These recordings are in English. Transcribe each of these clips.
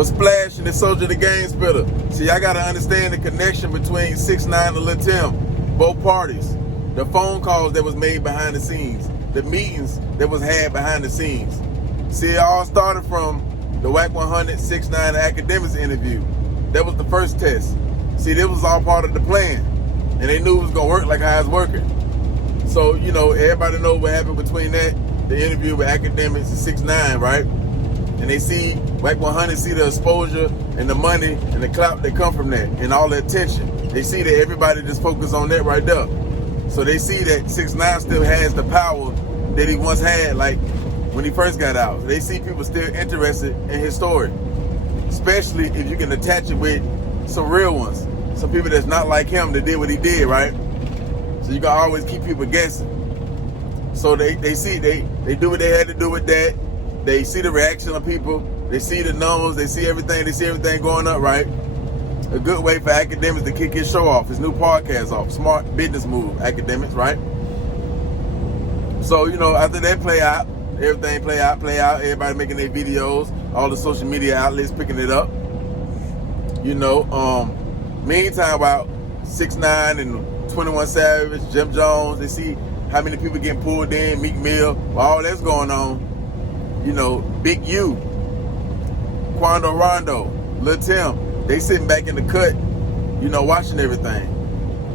was Splash and the Soldier the Game Spitter. See, I gotta understand the connection between 6ix9ine and Lil Tim, both parties. The phone calls that was made behind the scenes, the meetings that was had behind the scenes. See, it all started from the Wack 100 6ix9ine Akademiks interview. That was the first test. See, this was all part of the plan, and they knew it was gonna work like how it's working. So, you know, everybody knows what happened between that, the interview with Akademiks and 6ix9ine, right? And they see, Wack 100 see the exposure and the money and the clout that come from that and all the attention. They see that everybody just focus on that right there. So they see that 6ix9ine still has the power that he once had, like when he first got out. They see people still interested in his story, especially if you can attach it with some real ones, some people that's not like him that did what he did, right? So you can always keep people guessing. So they do what they had to do with that. They see the reaction of people. They see the numbers. They see everything going up, right? A good way for Akademiks to kick his show off, his new podcast off. Smart business move, Akademiks, right? So, you know, after that play out, everything play out, everybody making their videos, all the social media outlets picking it up. You know, meantime, while 6ix9ine and 21 Savage, Jim Jones, they see how many people getting pulled in, Meek Mill, while all that's going on. You know, Big U, Quando Rondo, Lil Tim, they sitting back in the cut, you know, watching everything.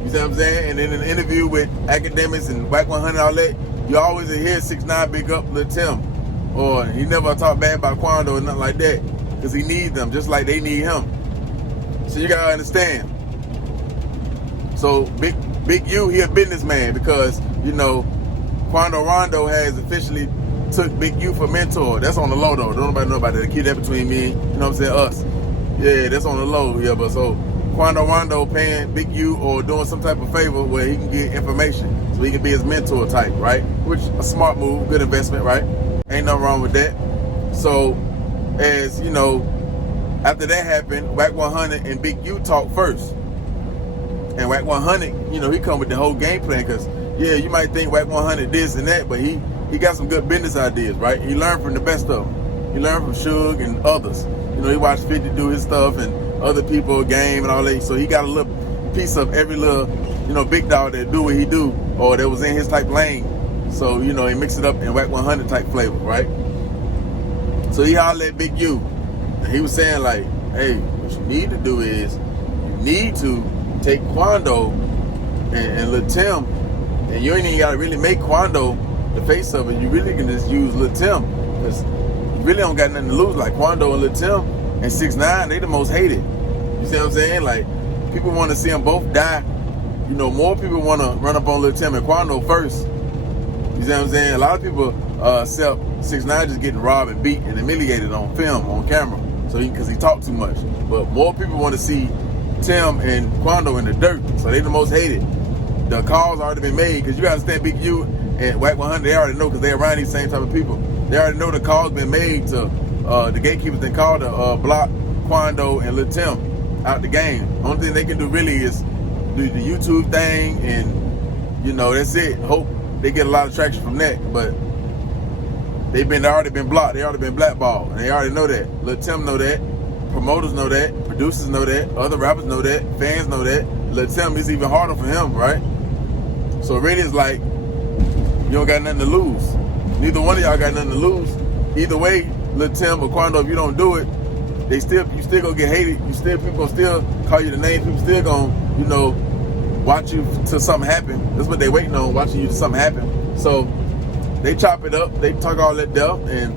You see what I'm saying? And in an interview with Akademiks and Wack 100 all that, you always hear 6ix9ine big up Lil Tim. Or he never talk bad about Quando or nothing like that, because he needs them just like they need him. So you gotta understand. So Big U, he a businessman because, you know, Quando Rondo has officially took Big U for mentor. That's on the low though. Don't nobody know about that. Keep that between me and, you know what I'm saying, us. Yeah, that's on the low. Yeah, but so Quando Rondo paying Big U or doing some type of favor where he can get information so he can be his mentor type, right? Which a smart move, good investment, right? Ain't nothing wrong with that. So as you know, after that happened, Wack 100 and Big U talk first. And Wack 100, you know, he come with the whole game plan because, yeah, you might think Wack 100 this and that, but he got some good business ideas, right? He learned from the best of them. He learned from Suge and others. You know, he watched 50 do his stuff and other people, Game and all that. So he got a little piece of every little, you know, big dog that do what he do or that was in his type lane. So, you know, he mixed it up in Wack 100 type flavor, right? So he hollered at Big U. And he was saying like, hey, what you need to do is you need to take Quando and Lil Tim, and you ain't even got to really make Quando the face of it. You really can just use Lil Tim because you really don't got nothing to lose. Like Quando and Lil Tim and 6ix9ine, they the most hated. You see what I'm saying? Like people want to see them both die. You know, more people want to run up on Lil Tim and Quando first. You see what I'm saying? A lot of people accept 6ix9ine just getting robbed and beat and humiliated on film, on camera, so because he talked too much. But more people want to see Tim and Quando in the dirt, so they the most hated. The calls already been made because you gotta understand Big U and Wack 100, they already know because they're around these same type of people. They already know the calls been made to the gatekeepers. They called to block Quando and Lil Tim out the game. Only thing they can do really is do the YouTube thing, and you know that's it. Hope they get a lot of traction from that, but they already been blocked. They already been blackballed, and they already know that. Lil Tim know that. Promoters know that. Producers know that. Other rappers know that. Fans know that. Lil Tim is even harder for him, right? So really, it's like you don't got nothing to lose. Neither one of y'all got nothing to lose. Either way, Lil Tim or Quando, if you don't do it, you still gonna get hated. People gonna still call you the name. People still gonna, you know, watch you till something happen. That's what they waiting on, watching you till something happen. So they chop it up. They talk all that stuff, and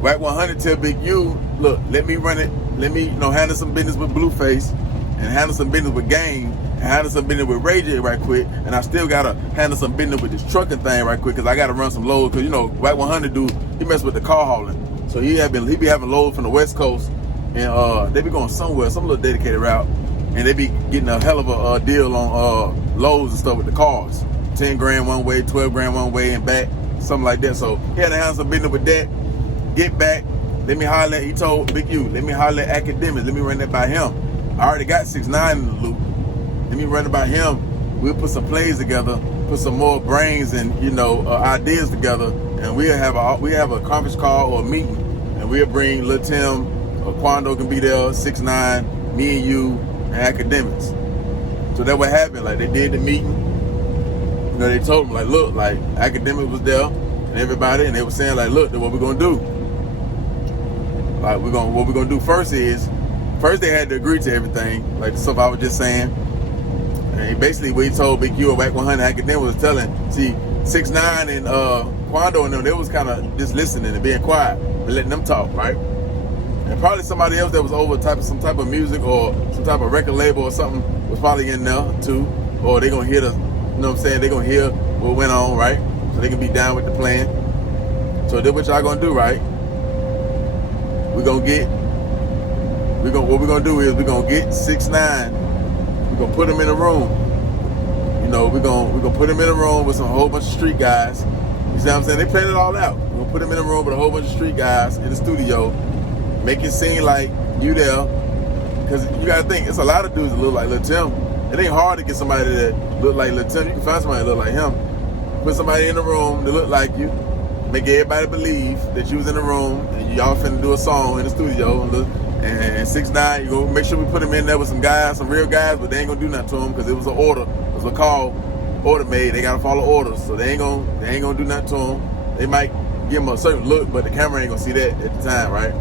Wack 100 tell Big U, look, let me run it. Let me, you know, handle some business with Blueface and handle some business with Game and handle some business with Ray J right quick. And I still gotta handle some business with this trucking thing right quick because I gotta run some loads. Because you know, Wack 100 dude, he mess with the car hauling. So he be having loads from the West Coast, and they be going somewhere, some little dedicated route, and they be getting a hell of a deal on loads and stuff with the cars. 10 grand one way, 12 grand one way and back, something like that. So he had to handle some business with that. Get back, let me holler at, he told Big U, let me holler at Akademiks, let me run that by him. I already got 6ix9ine in the loop. Let me run it by him. We'll put some plays together, put some more brains and, you know, ideas together, and we'll have a conference call or a meeting, and we'll bring Lil Tim, Quando can be there, 6ix9ine, me and you, and Akademiks. So that's what happened. Like, they did the meeting. You know, they told them, like, look, like, Akademiks was there and everybody, and they were saying, like, look, what we're gonna do. Like, what we're gonna do first they had to agree to everything, like the stuff I was just saying. And basically, we told Big U or Whack 100 Akademiks was telling, see, 6ix9ine and Quando and them, they was kind of just listening and being quiet, but letting them talk, right? And probably somebody else that was over some type of music or some type of record label or something was probably in there too, or they gonna hear the, you know what I'm saying? They gonna hear what went on, right? So they can be down with the plan. So that's what y'all gonna do, right? What we're gonna do is we're gonna get 6ix9ine. We're gonna put him in a room. You know, we're gonna put him in a room with a whole bunch of street guys. You see what I'm saying? They planned it all out. We're gonna put him in a room with a whole bunch of street guys in the studio. Make it seem like you there. Cause you gotta think, it's a lot of dudes that look like Lil Tim. It ain't hard to get somebody that look like Lil Tim. You can find somebody that look like him. Put somebody in the room that look like you. Make everybody believe that you was in the room and y'all finna do a song in the studio. And 6ix9ine, you gonna make sure we put him in there with some guys, some real guys, but they ain't gonna do nothing to him because it was an order. It was a call, order made. They gotta follow orders, so they ain't gonna do nothing to him. They might give him a certain look, but the camera ain't gonna see that at the time, right?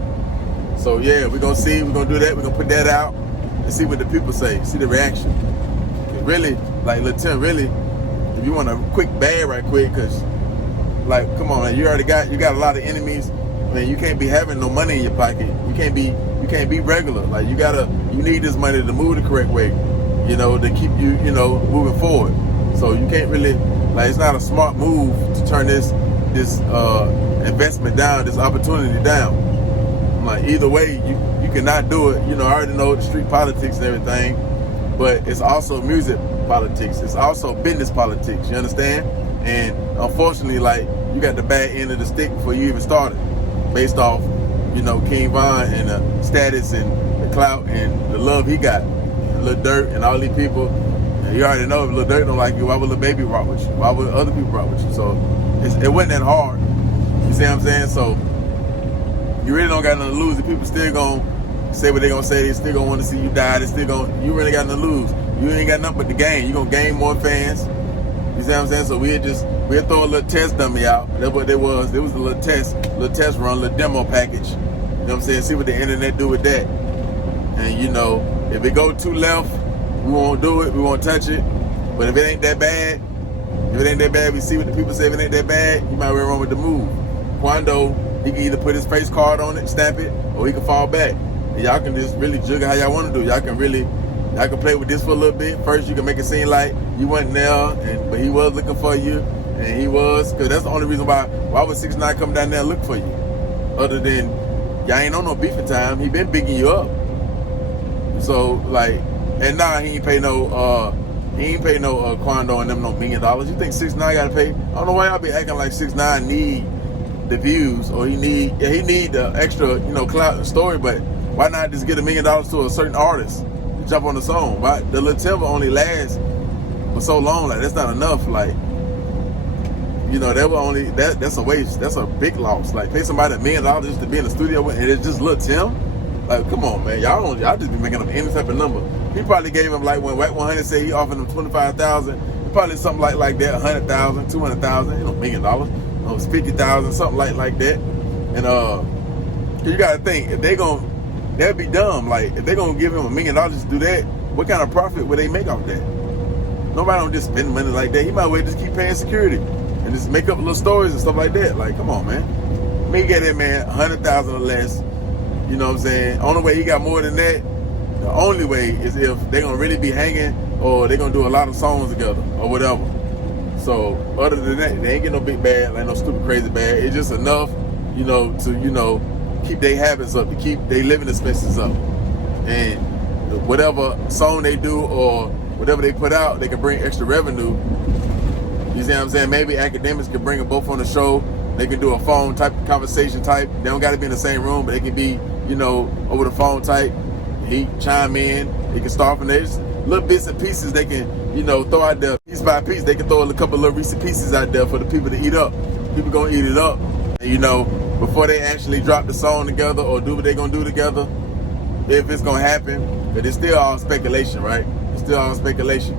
So yeah, we're gonna do that. We're gonna put that out and see what the people say, see the reaction. Really, like Lil Tim, really, if you want a quick bag right quick, cause like, come on, man, you got a lot of enemies. Man, you can't be having no money in your pocket. You can't be regular. Like, you need this money to move the correct way, you know, to keep you, you know, moving forward. So you can't really, like, it's not a smart move to turn this investment down, this opportunity down. Like, either way, you cannot do it. You know, I already know the street politics and everything, but it's also music politics. It's also business politics, you understand? And unfortunately, like, you got the bad end of the stick before you even started, based off, you know, King Von and the status and the clout and the love he got. Lil Durk and all these people. And you already know if Lil Durk don't like you, why would Lil Baby rock with you? Why would other people rock with you? So it wasn't that hard. You see what I'm saying? So you really don't got nothing to lose. The people still gonna say what they gonna say. They still gonna want to see you die. You really got nothing to lose. You ain't got nothing but the game. You gonna gain more fans. You see what I'm saying? So we'll throw a little test dummy out. That's what it was. It was a little test run, little demo package. You know what I'm saying? See what the internet do with that. And you know, if it go too left, we won't do it. We won't touch it. But if it ain't that bad, we see what the people say. If it ain't that bad, you might run with the move. Quando, he can either put his face card on it, stamp it, or he can fall back. And y'all can just really juggle how y'all want to do. Y'all can play with this for a little bit. First, you can make it seem like you wasn't there, but he was looking for you, and he was, because that's the only reason why would 6ix9ine come down there and look for you? Other than, y'all ain't on no beefing time. He been bigging you up. So, like, and nah, he ain't pay no Quando and them no $1 million. You think 6ix9ine gotta pay? I don't know why y'all be acting like 6ix9ine need the views, or he need the extra, you know, clout and story, but why not just get $1 million to a certain artist to jump on the song? Why the Lil Tim only lasts for so long? Like, that's not enough. Like, you know, that's a waste. That's a big loss. Like, pay somebody $1 million just to be in the studio with, and it's just Lil Tim. Like, come on, man, y'all just be making up any type of number. He probably gave him, like, when Whack 100 said he offered him $25,000, probably something like that, $100,000, $200,000, you know, $1 million. $50,000, something like that. And you gotta think, that'd be dumb. Like, if they gonna give him $1 million to do that, what kind of profit would they make off that? Nobody don't just spend money like that. He might well just keep paying security and just make up little stories and stuff like that. Like, come on, man. Me get that man $100,000 or less. You know what I'm saying? Only way he got more than that, the only way is if they gonna really be hanging, or they gonna do a lot of songs together or whatever. So other than that, they ain't get no big bag, like no stupid crazy bag. It's just enough, you know, to, you know, keep their habits up, to keep their living expenses up. And whatever song they do or whatever they put out, they can bring extra revenue. You see what I'm saying? Maybe Akademiks can bring them both on the show. They can do a phone type conversation type. They don't got to be in the same room, but they can be, you know, over the phone type. He chime in. They can start from there. Just little bits and pieces they can, you know, throw out there piece by piece. They can throw a couple of little Reese's pieces out there for the people to eat up. People gonna eat it up. And, you know, before they actually drop the song together or do what they're gonna do together, if it's gonna happen. But it's still all speculation, right? It's still all speculation.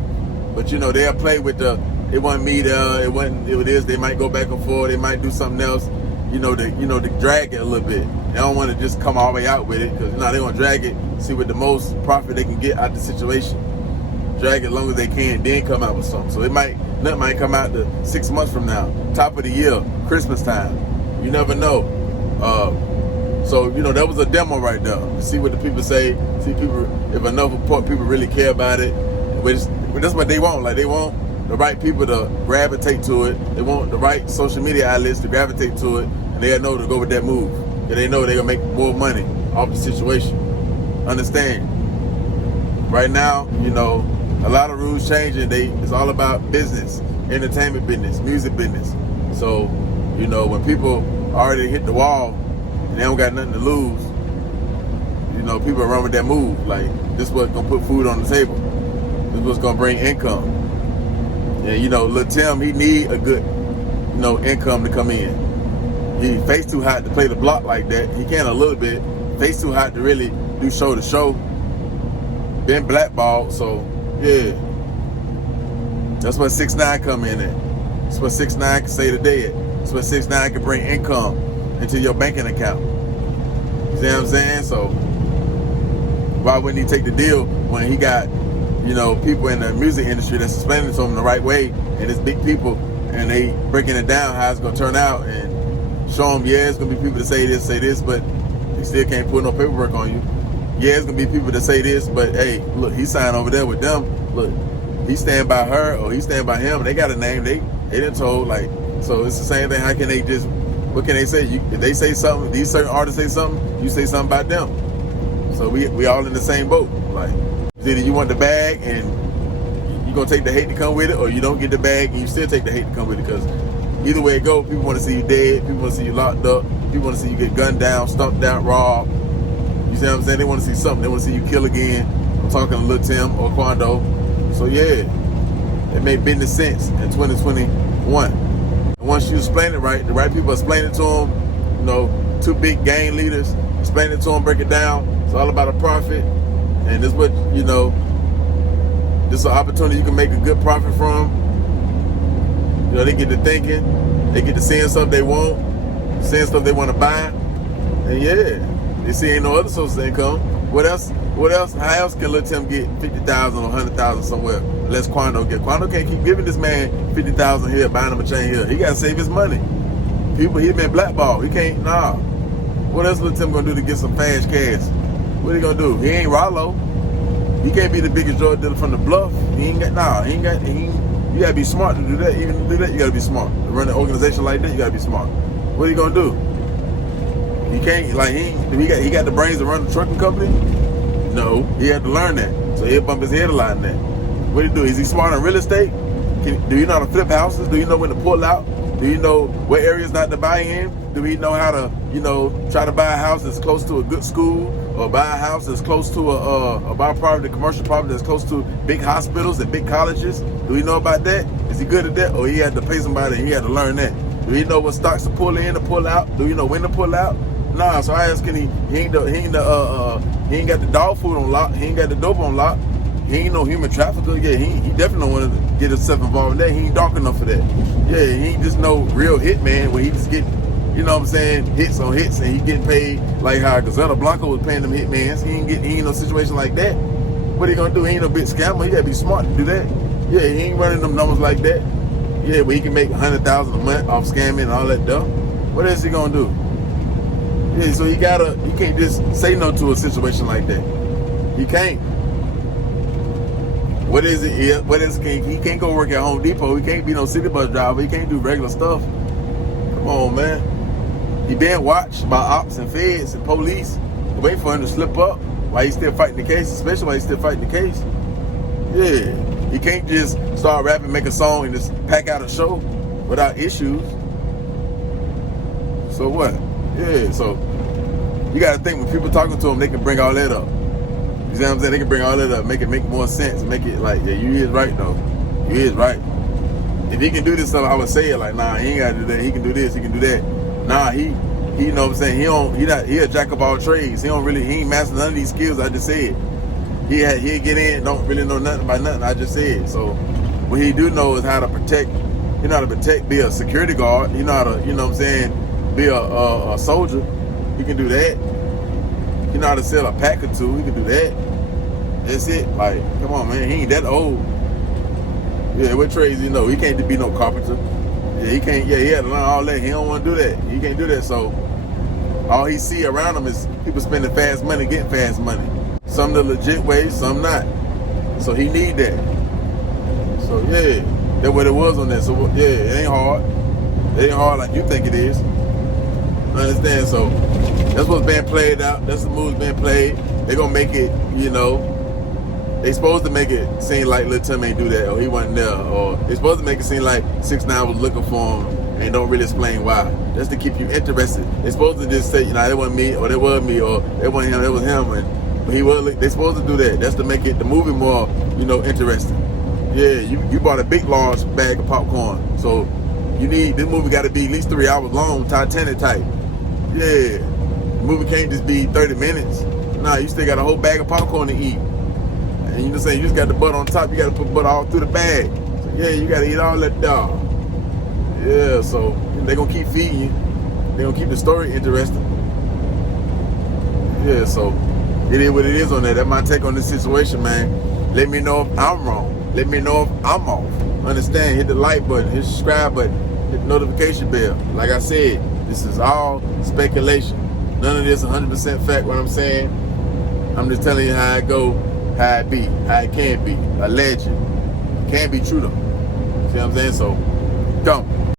But you know, they'll play with it wasn't me there, it wasn't it is, they might go back and forth, they might do something else, to drag it a little bit. They don't want to just come all the way out with it, because they're gonna drag it, see what the most profit they can get out of the situation. Drag it as long as they can, then come out with something. So nothing might come out to 6 months from now, top of the year, Christmas time. You never know. So that was a demo right there. See what the people say. See people, if enough people really care about it. Which that's what they want. Like, they want the right people to gravitate to it. They want the right social media outlets to gravitate to it, and they know to go with that move. Because they know they're gonna make more money off the situation. Understand? Right now, a lot of rules changing. It's all about business, entertainment business, music business. So, when people already hit the wall and they don't got nothing to lose, people run with that move. Like, this is what's gonna put food on the table. This is what's gonna bring income. And Lil Tim, he need a good, income to come in. He face too hot to play the block like that. He can a little bit. Face too hot to really do show to show. Been blackballed, so yeah. That's what 6ix9ine come in at. That's what 6ix9ine can say today. That's what 6ix9ine can bring income into your banking account. You see what I'm saying? So why wouldn't he take the deal when he got, people in the music industry that's explaining it to him the right way, and it's big people, and they breaking it down how it's gonna turn out, and show them, yeah, it's gonna be people that say this, but they still can't put no paperwork on you. Yeah, it's gonna be people that say this, but hey, look, he signed over there with them. Look, he stand by her or he stand by him. They got a name. They done told, like, so it's the same thing. How can they just? What can they say? If they say something, these certain artists say something, you say something about them. So we all in the same boat. Like, either you want the bag and you gonna take the hate to come with it, or you don't get the bag and you still take the hate to come with it. Because either way it go, people want to see you dead. People want to see you locked up. People want to see you get gunned down, stumped out, robbed. You see what I'm saying? They want to see something. They want to see you kill again. I'm talking to Lil Tim or Quando. So yeah, it made business sense in 2021. And once you explain it right, the right people explain it to them. Two big gang leaders explain it to them, break it down. It's all about a profit, and this what this is an opportunity you can make a good profit from. They get to thinking, they get to seeing stuff they want, seeing stuff they want to buy, and yeah. They see ain't no other source of income. What else? How else can Lil Tim get 50,000 or 100,000 somewhere? Unless Quando get. Quando can't keep giving this man 50,000 here, buying him a chain here. He gotta save his money. He been blackballed. He can't. Nah. What else Lil Tim gonna do to get some fast cash? What he gonna do? He ain't Rollo. He can't be the biggest drug dealer from the bluff. You gotta be smart to do that. Even to do that, you gotta be smart. To run an organization like that, you gotta be smart. What he gonna do? He can't, he got the brains to run the trucking company? No, he had to learn that. So he'll bump his head a lot in that. What do you do? Is he smart on real estate? Do you know how to flip houses? Do you know when to pull out? Do you know what areas not to buy in? Do he know how to, try to buy a house that's close to a good school, or buy a house that's close to a commercial property that's close to big hospitals and big colleges? Do he know about that? Is he good at that? Or he had to pay somebody and he had to learn that? Do he know what stocks to pull in, to pull out? Do you know when to pull out? Nah, so I ask him, he ain't got the dog food on lock, he ain't got the dope on lock, he ain't no human trafficker. Yeah, he definitely don't want to get himself involved in that. He ain't dark enough for that. Yeah, he ain't just no real hitman where he just get, hits on hits, and he getting paid like how Gazetta Blanco was paying them hitmans. He ain't no situation like that. What he gonna do? He ain't no big scammer. He gotta be smart to do that. Yeah, he ain't running them numbers like that. Yeah, but he can make 100,000 a month off scamming and all that stuff. What else he gonna do? Yeah, so you can't just say no to a situation like that. You can't. What is it? He can't go work at Home Depot. He can't be no city bus driver. He can't do regular stuff. Come on, man. He been watched by ops and feds and police, waiting for him to slip up while he's still fighting the case, especially while he's still fighting the case. Yeah. He can't just start rapping, make a song, and just pack out a show without issues. So what? Yeah, so you got to think when people talking to him, they can bring all that up. You see what I'm saying? They can bring all that up, make it make more sense, make it like, yeah, you is right though. You is right. If he can do this stuff, I would say it like, nah, he ain't got to do that. He can do this, he can do that. Nah, he He, you know what I'm saying, he a jack of all trades. He ain't master none of these skills I just said. He'll get in, don't really know nothing about nothing I just said. So what he do know is how to protect. He know how to protect, be a security guard. He know how to, you know what I'm saying, be a soldier. He can do that. He know how to sell a pack or two. He can do that. That's it. Like, come on, man. He ain't that old. Yeah, what trades you know? He can't be no carpenter. Yeah, he can't. Yeah, he had to learn all that. He don't want to do that. He can't do that. So all he see around him is people spending fast money, getting fast money. Some the legit ways, some not. So he need that. So yeah, that's what it was on that. So yeah, it ain't hard. It ain't hard like you think it is. Understand? So that's what's being played out. That's the moves being played. They gonna make it, you know. They supposed to make it seem like Lil Tim ain't do that, or he wasn't there, or they supposed to make it seem like 6ix9ine was looking for him and don't really explain why. Just to keep you interested. They supposed to just say, you know, that wasn't me, or that was me, or that wasn't him, that was him, but he was. They supposed to do that. That's to make it the movie more, you know, interesting. Yeah, you bought a big large bag of popcorn, so this movie got to be at least 3 hours long, Titanic type. Yeah, the movie can't just be 30 minutes. Nah, you still got a whole bag of popcorn to eat. And you know what I'm saying, you just got the butter on top, you got to put butter all through the bag. So yeah, you got to eat all that dog. Yeah, so they going to keep feeding you. They going to keep the story interesting. Yeah, so it is what it is on that. That's my take on this situation, man. Let me know if I'm wrong. Let me know if I'm off. Understand, hit the like button, hit the subscribe button, hit the notification bell. Like I said, this is all speculation. None of this 100% fact, what I'm saying. I'm just telling you how it go, how it be, how it can be. Alleged. It can't be true though. See what I'm saying? So, don't.